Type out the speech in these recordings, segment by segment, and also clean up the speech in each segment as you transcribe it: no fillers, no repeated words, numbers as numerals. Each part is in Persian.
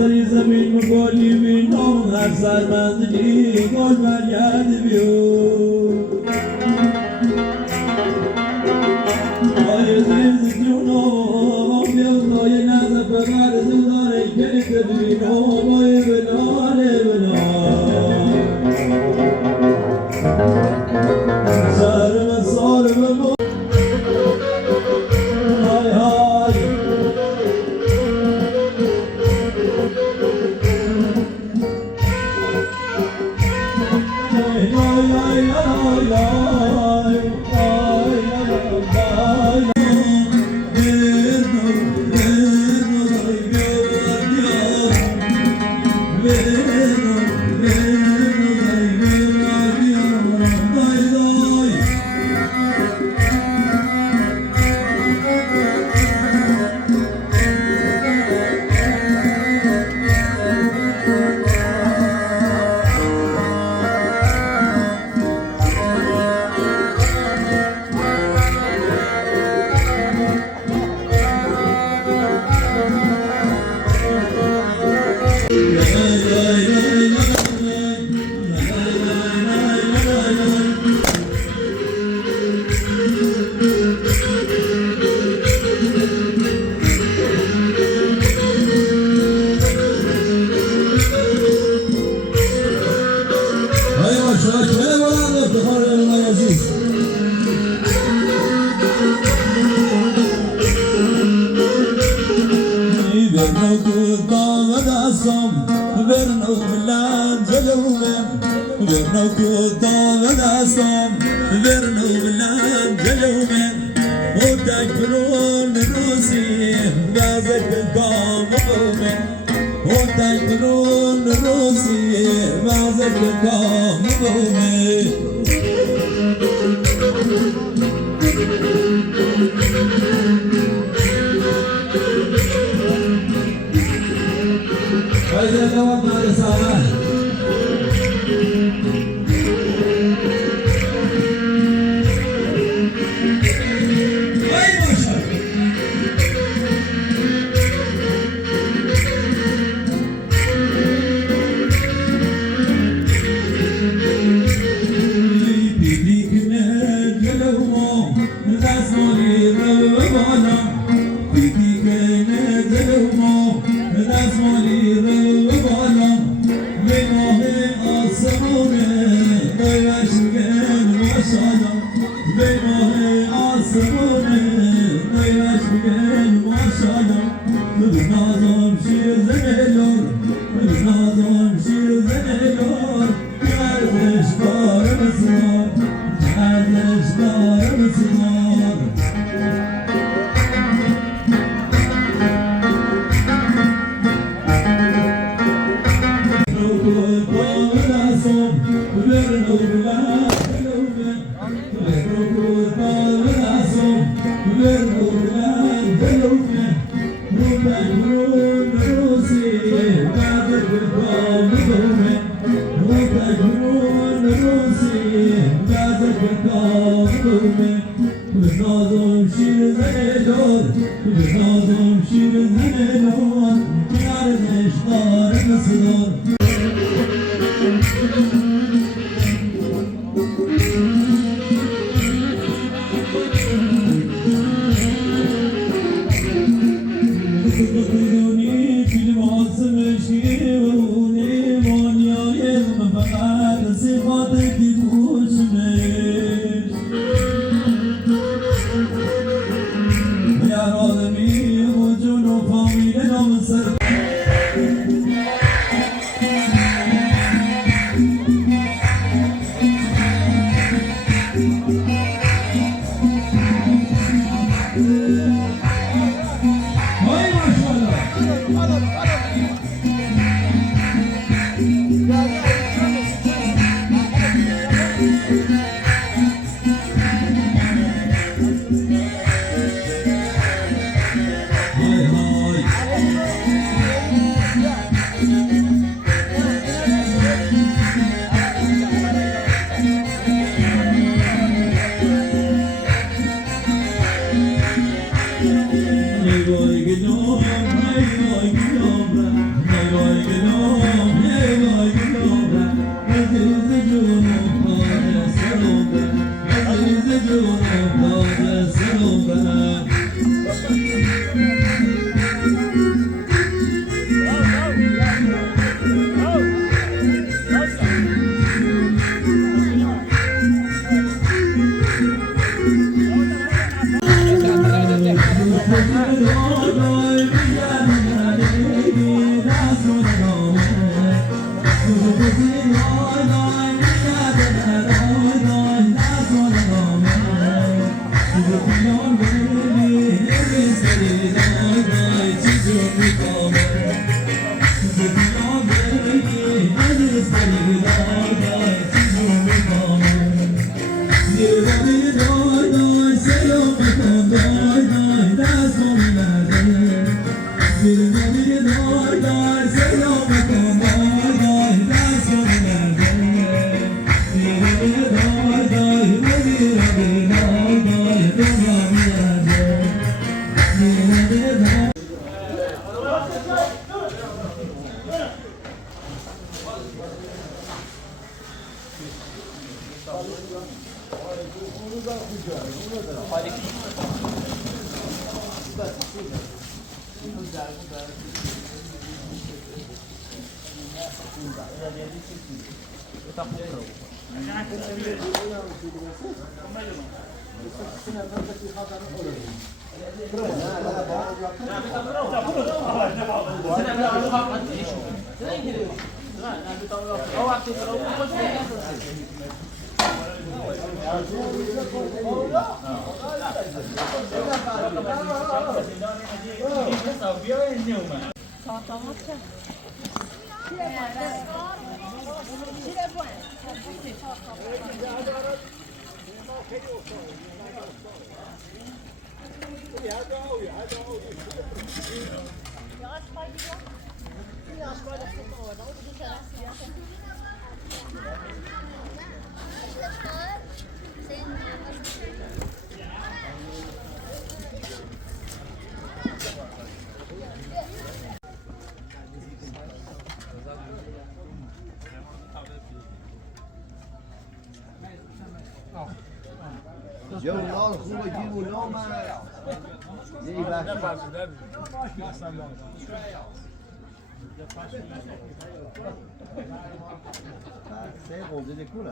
سری زمین مگالی بینام هر سر منزلی گل برگرد بیو آی زیز جونم بیوزای نزد ببر زوداره کلیت بینام آی بلاله بلال سرم سارم جو نال خوبه جیبو لامه یه بخش سه قوزه دکونه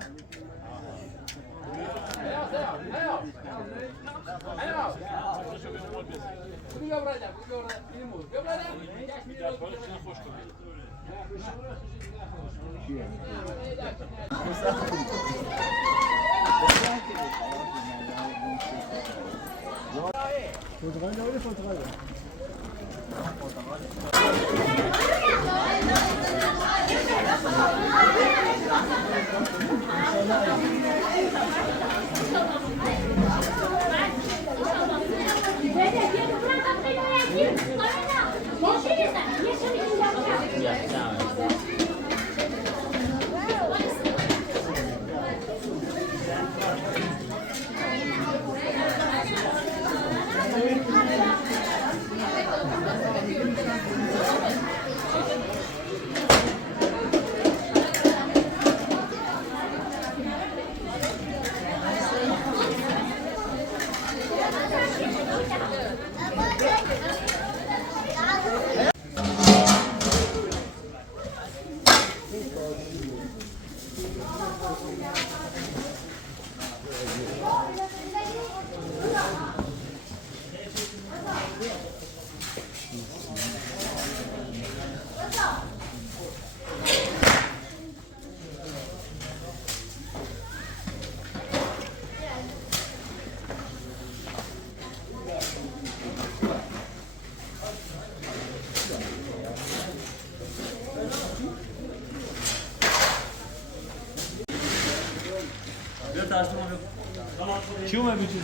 چیو می‌بینی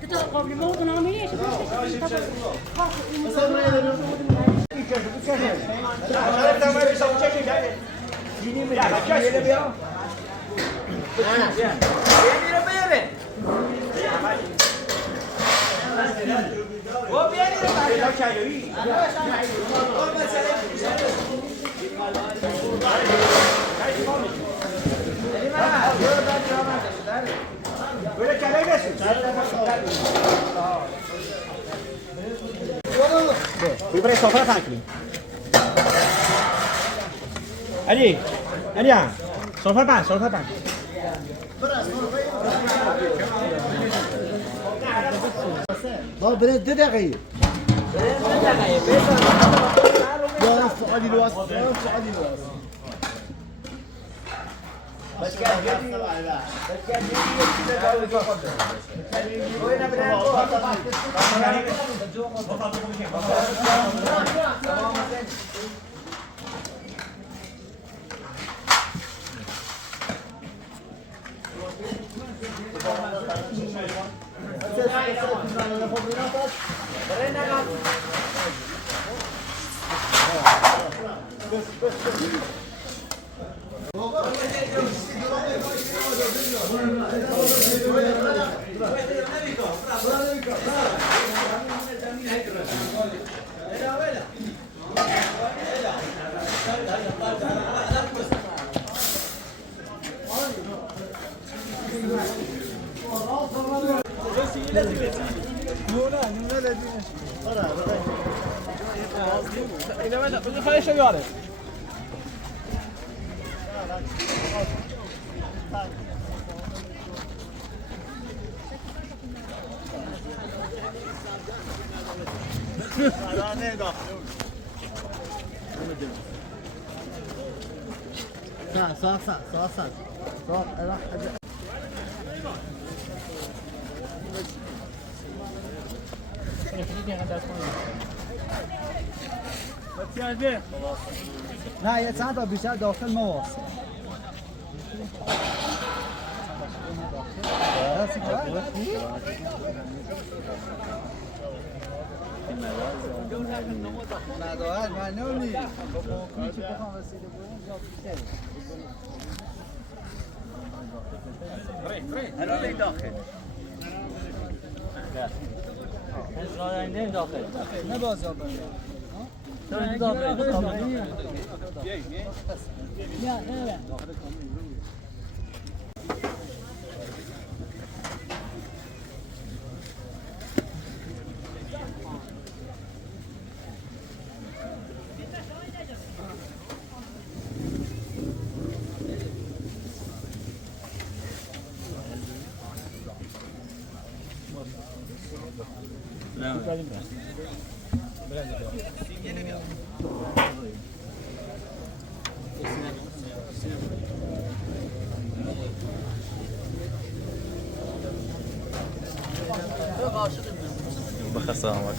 Det tar av motorn av mig. Fui para só para aqui. Ali. Ali ah. Só para cá. بابا بنات دقيقة يا سعودي الواسط يا سعودي الواسط صح نه یه چند تا بیشتر داخل مواصل ندارد من نمیدونی چی بخوام رسیده بودم الان داخل داخل نه بازار بخسامك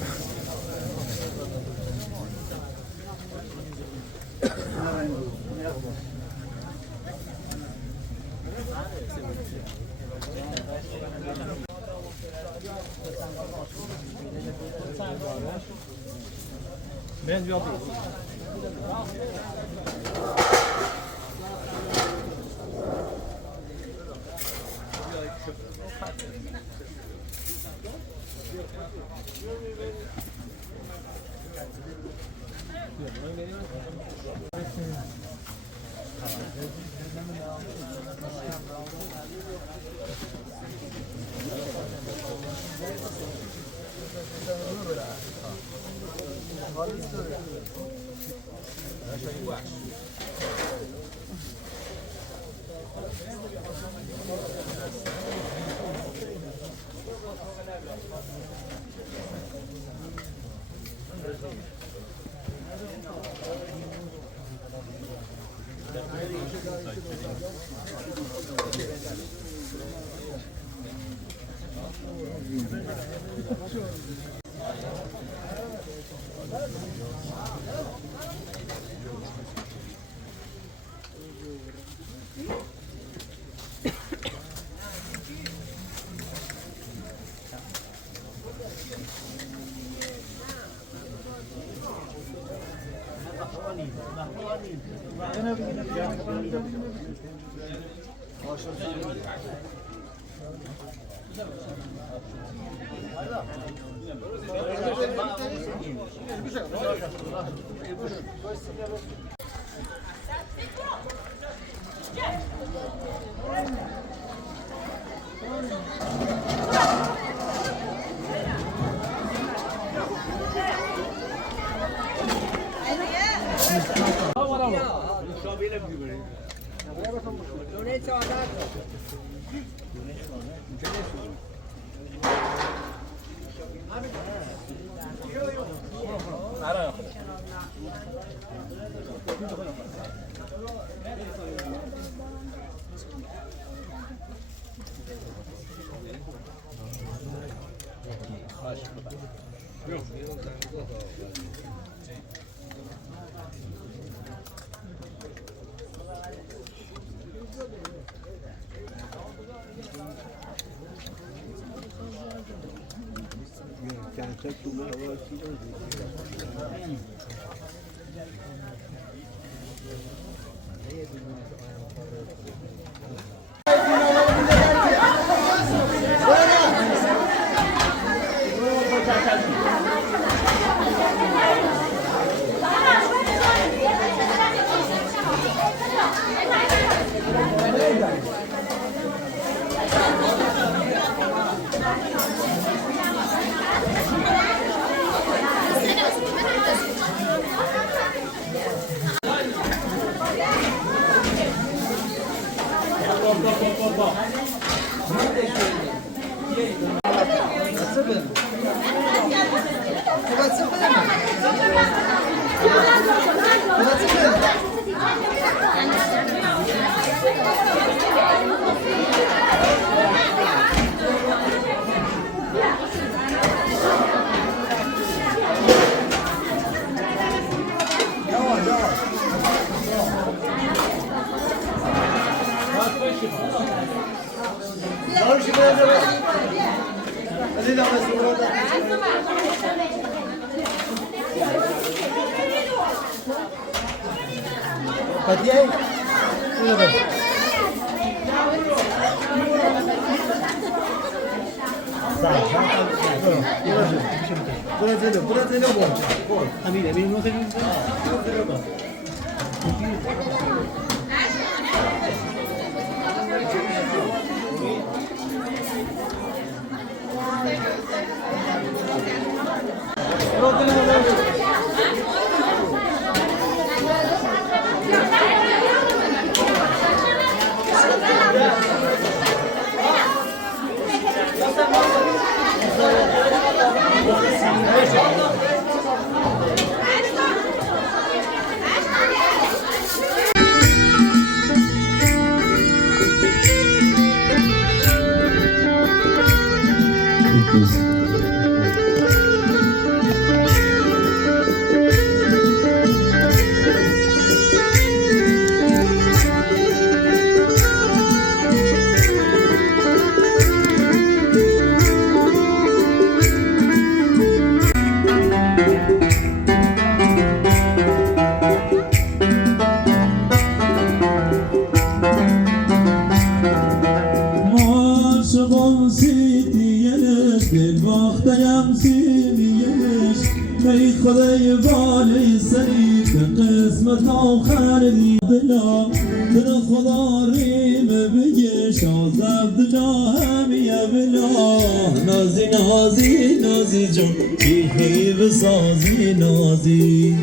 خدای بالای سری که قسمت آخر دی دلا دل خدا ریم بگه شازم دلا همیه بلا نازی نازی نازی جون چیخی بسازی نازی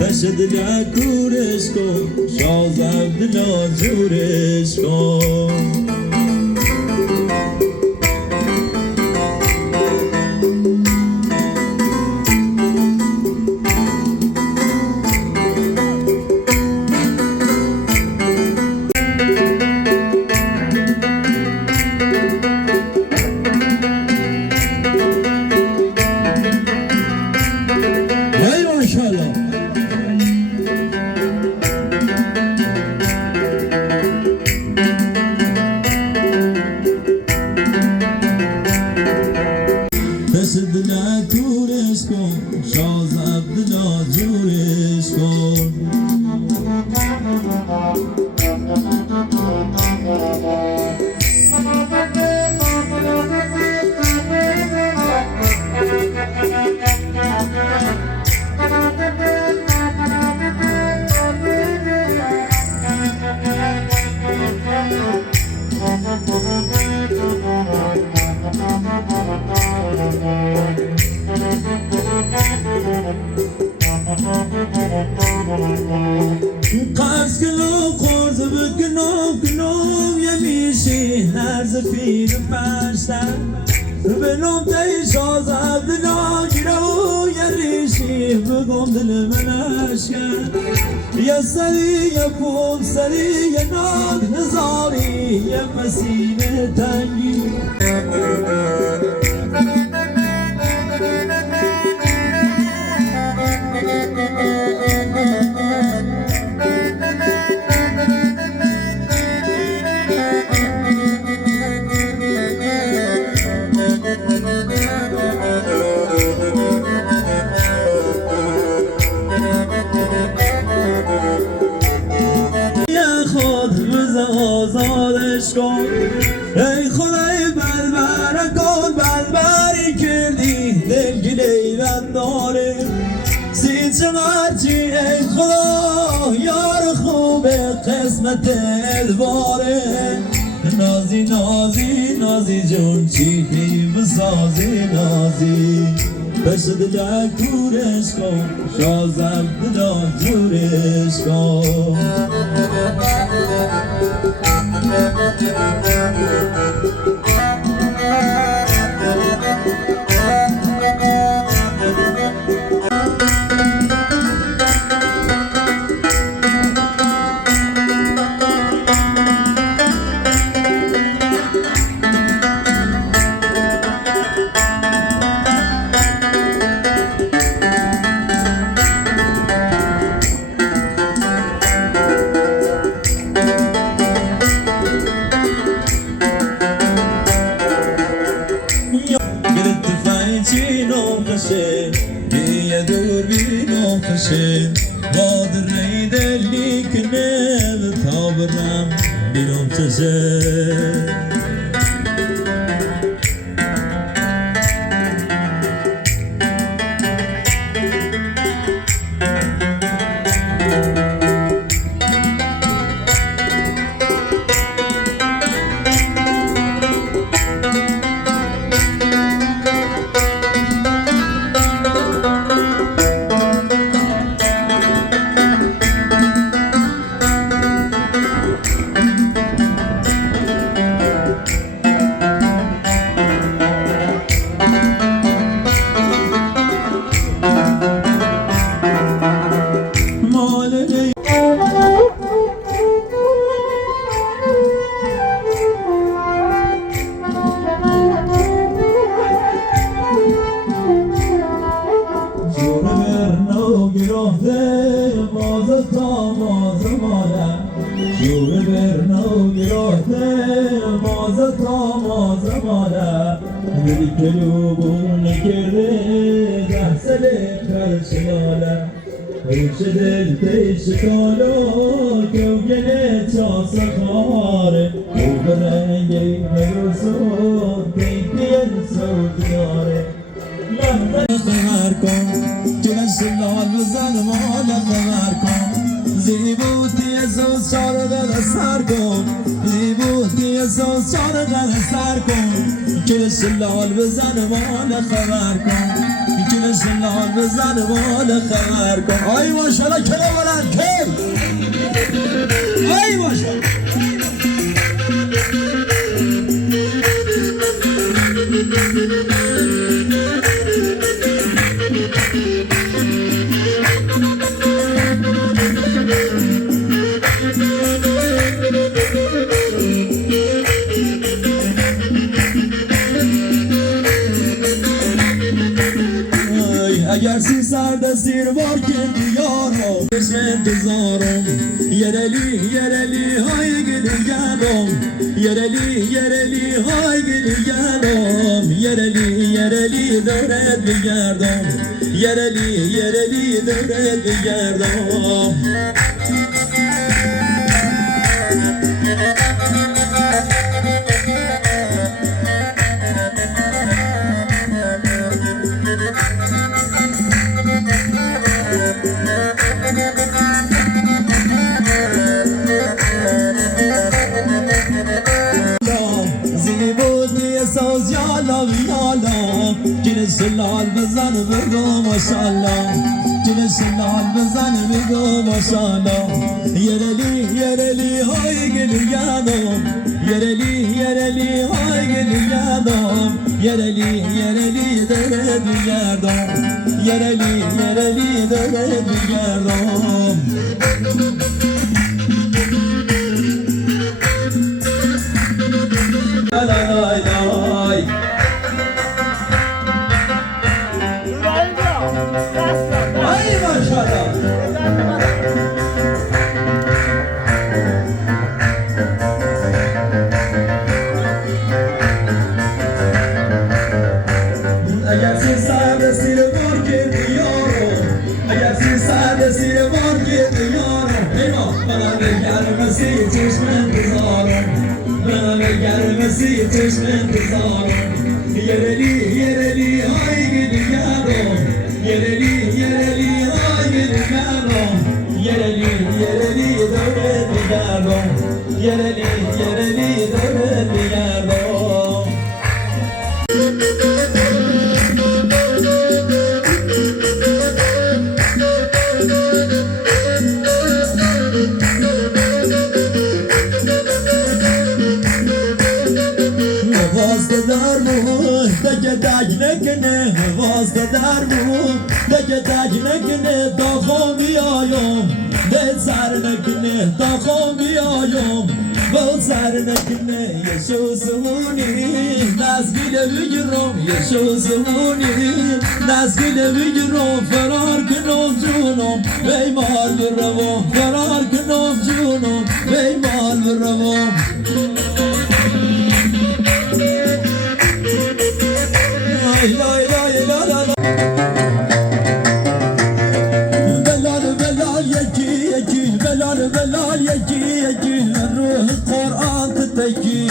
بشد لکورش کن شازم دلا جورش کن قرض کنم قرض بکنم کنم یه میشی هر زفیر پشتن بنام تای شازد ناگیره و یه ریشی بگم دل من اشکن یه سری یه پول سری یه ناگ نزاری یه مسینه تنگی آزادش کن ای خدای بلبر کن بلبری کردی دلگیری بنداره سیچ مرچی ای خدا یار خوب قسمت الواره نازی نازی نازی جون چیخی بسازی نازی بشد دکورش کن شازم دلا جورش کن یه دور بینم خشه بادر ریدلی کنه به تابرم بینم چشه کلوبون کرده ده سله کرشناله روش دل تیش کالو که گله چاس خاره او برنگی مگرسون تیکین سوزیاره لحظه خبر کن جنش لال بزن مال خبر کن زیبوتی سوز شارده سر کن زیبوتی سوز شارده سر کن کلش لال بزن مال خبر کن کلش لال بزن مال خبر کن آی ماشالله کلا بلند کل آی ماشالله اگر سی سرد سیر بار کردی یارم بشم انتظارم یرلی های گلی گردم یرلی های گلی گردم یرلی دورت بگردم یرلی دورت بگردم ماشاءالله جل سلال بزن بگو ماشاءالله جل سلال بزن بگو ماشاءالله yereli hay gel yanım yereli hay gel yanım yereli dere dünyadam yereli dere dünyadam la la la la ay maşallah Eğer siz sadesiyle var gidiyorum Eğer siz sadesiyle var gidiyorum Eyvah bana bir gelmesi yetişmen kızarım Bana bir gelmesi yetişmen kızarım Yereli ay gidiyorum Yereli ay gidiyorum Yereli dövbe gidiyorum Yereli dövbe gidiyorum Vazda dagine dakhom biyayom Del sarnakine dakhom biyayom Bol sarnakine yesho sumuni Nazgile vigirom yesho sumuni Nazgile vigirom ferar knom junom Beymal viravom ferar knom junom Beymal viravom Lay lay lay la la la Belal yeki Ruh Kur'an teki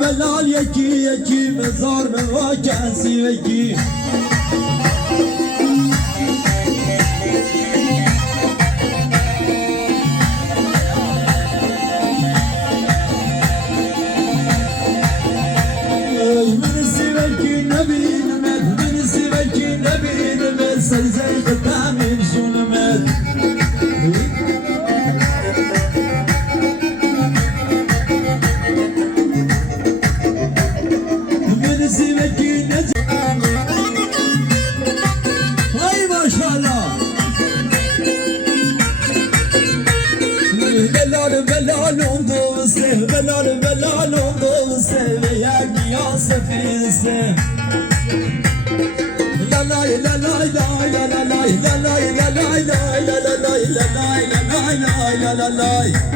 Belal yeki Mezar meva kensi veki Sen kıtamin sunumet Birisi vekine Hay maşallah Belal oldu sev Belal oldu sev Ya giyan sefir sev La la la la la la la la la la la la la la la la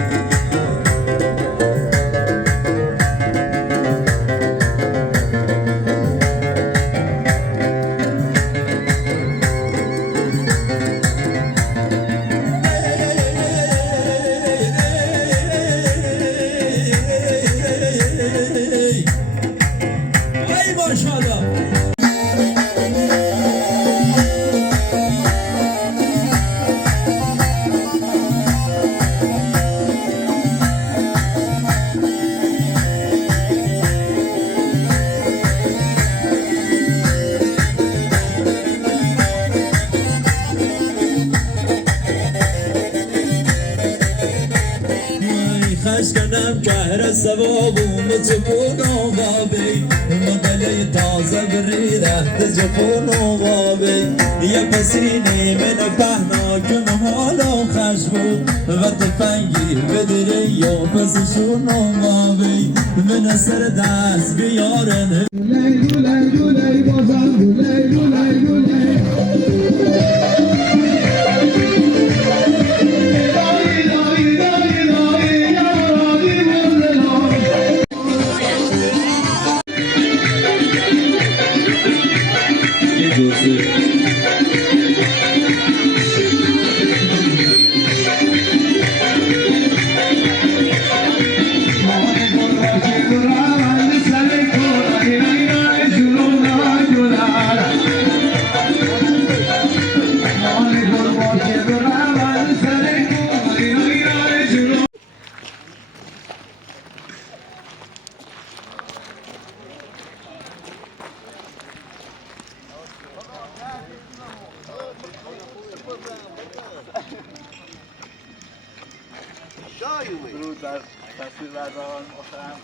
Hey maşallah خشکنم که سوابم جفون آقابی مدلی تازه بریده جفون آقابی یه پسینی من پهنا کنم حالا خوش بود و تفنگی بدری یا پسشون آقابی من سر دست بیارن لولی بازم لولی درود بر تصویربرداران محترم.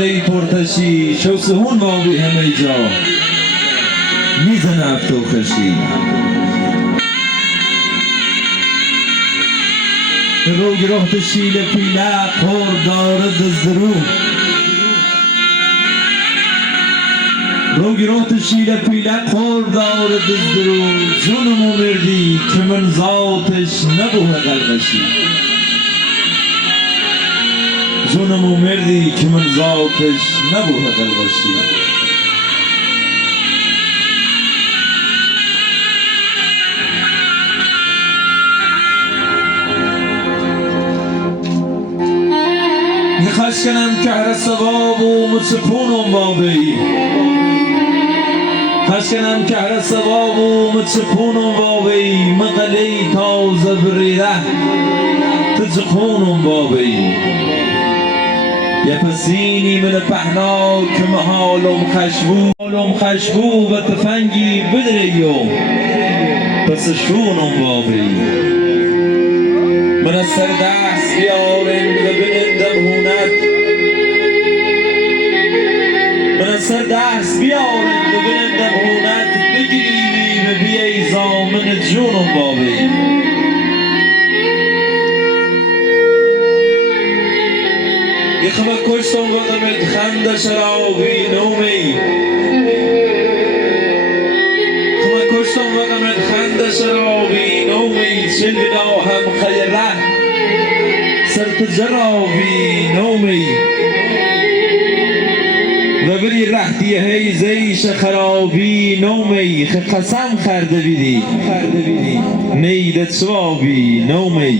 لی پرتشی شو سهون بابی همه جا میزن افتو خشی رو گروه تشیل پیله خور دارد زرو رو گروه تشیل پیله خور دارد زرو جونمو مردی که من ذاتش نبوه قلقشی جونمو مردی که من ذاتش نبوه قلقشی نخش کنم که هر سباب و مچپونم بابی خش کنم که هر سباب و مچپونم بابی مقلی تازه بریده تجخونم بابی یه پسینی من پهنا که محالم خشبو و تفنگی بدریو پس شونم بابی من از سر دست بیارن و بنندم هونت جونم بابی يخمك كشتم وقمت خند شراوي نومي خمك كشتم وقمت خند شراوي نومي شلنا وهم خيران صرت جراوي نومي وبری رحتی هی زیش خرابی نومی قسم خرده بیدی میدت سوابی نومی